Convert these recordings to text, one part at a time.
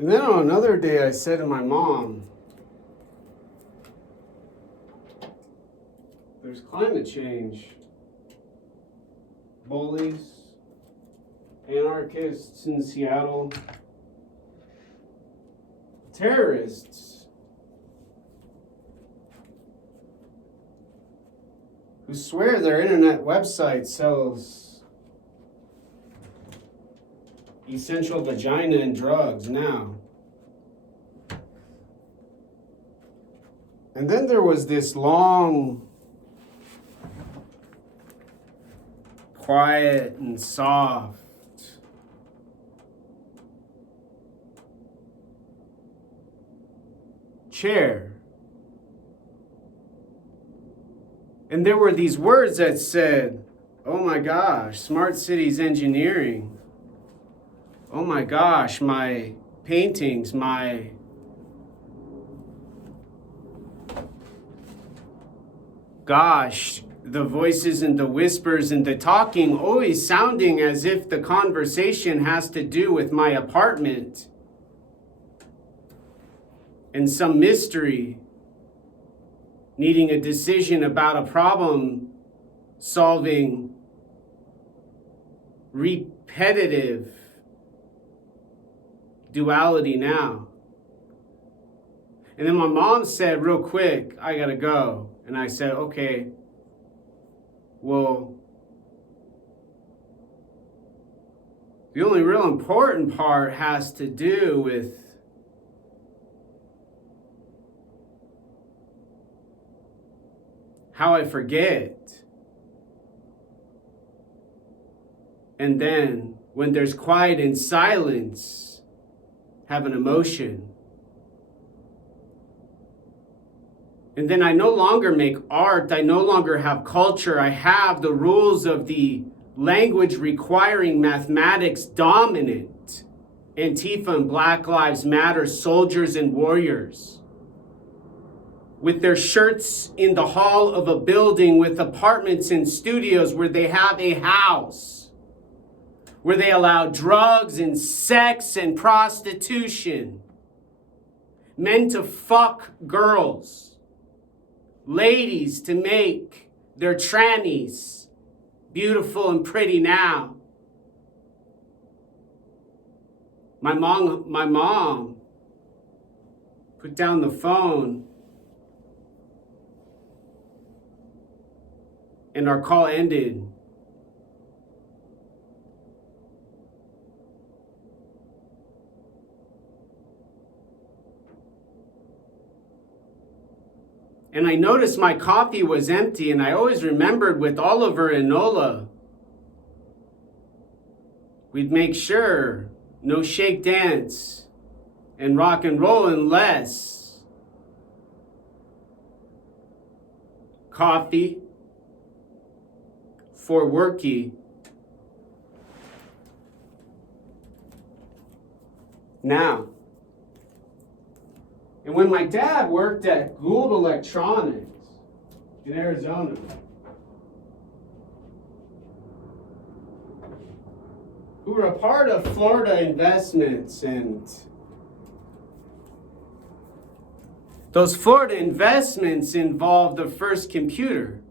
And then on another day, I said to my mom, there's climate change, bullies, anarchists in Seattle, terrorists who swear their internet website sells essential vagina and drugs now. And then there was this long, quiet and soft chair. And there were these words that said, oh my gosh, smart cities engineering. Oh my gosh, my paintings, my gosh, the voices and the whispers and the talking always sounding as if the conversation has to do with my apartment and some mystery, needing a decision about a problem solving repetitive duality now. And then my mom said real quick, I gotta go. And I said, okay, well, the only real important part has to do with how I forget. And then when there's quiet and silence, have an emotion. And then I no longer make art. I no longer have culture. I have the rules of the language requiring mathematics dominant. Antifa and Black Lives Matter soldiers and warriors, with their shirts in the hall of a building with apartments and studios where they have a house, where they allow drugs and sex and prostitution, men to fuck girls, ladies to make their trannies beautiful and pretty now. My mom put down the phone and our call ended. And I noticed my coffee was empty, and I always remembered with Oliver and Nola, we'd make sure no shake dance and rock and roll unless coffee for worky. Now, and when my dad worked at Gould Electronics in Arizona, who were a part of Florida Investments, and those Florida investments involved the first computer.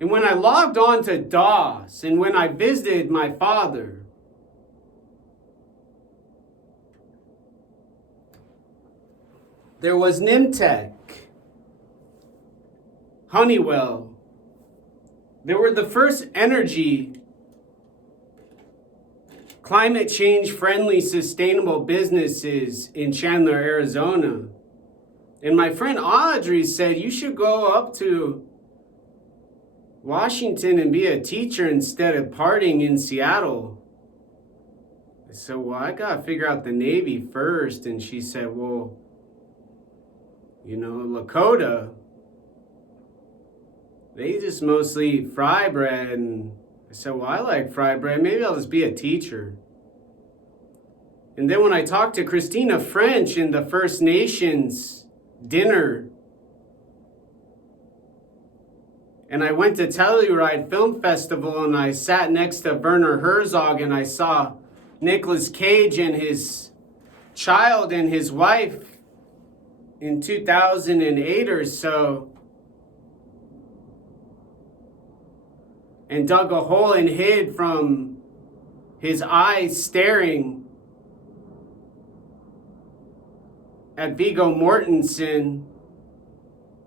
And when I logged on to DOS, and when I visited my father, there was Nimtech, Honeywell. There were the first energy, climate change friendly, sustainable businesses in Chandler, Arizona. And my friend Audrey said, you should go up to Washington and be a teacher instead of partying in Seattle. I said, well, I gotta figure out the Navy first. And she said, well, you know, Lakota, they just mostly eat fry bread. And I said, well, I like fry bread. Maybe I'll just be a teacher. And then when I talked to Christina French in the First Nations dinner, and I went to Telluride Film Festival and I sat next to Werner Herzog and I saw Nicolas Cage and his child and his wife in 2008 or so, and dug a hole and hid from his eyes staring at Viggo Mortensen,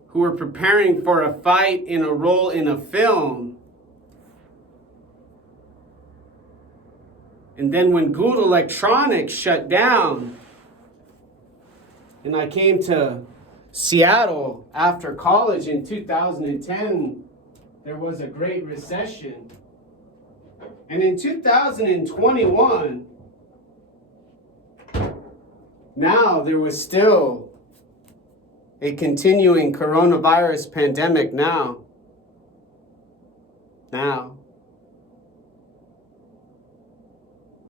who were preparing for a fight in a role in a film. And then when Gould Electronics shut down, and I came to Seattle after college in 2010, there was a Great Recession. And in 2021, now there was still a continuing coronavirus pandemic now.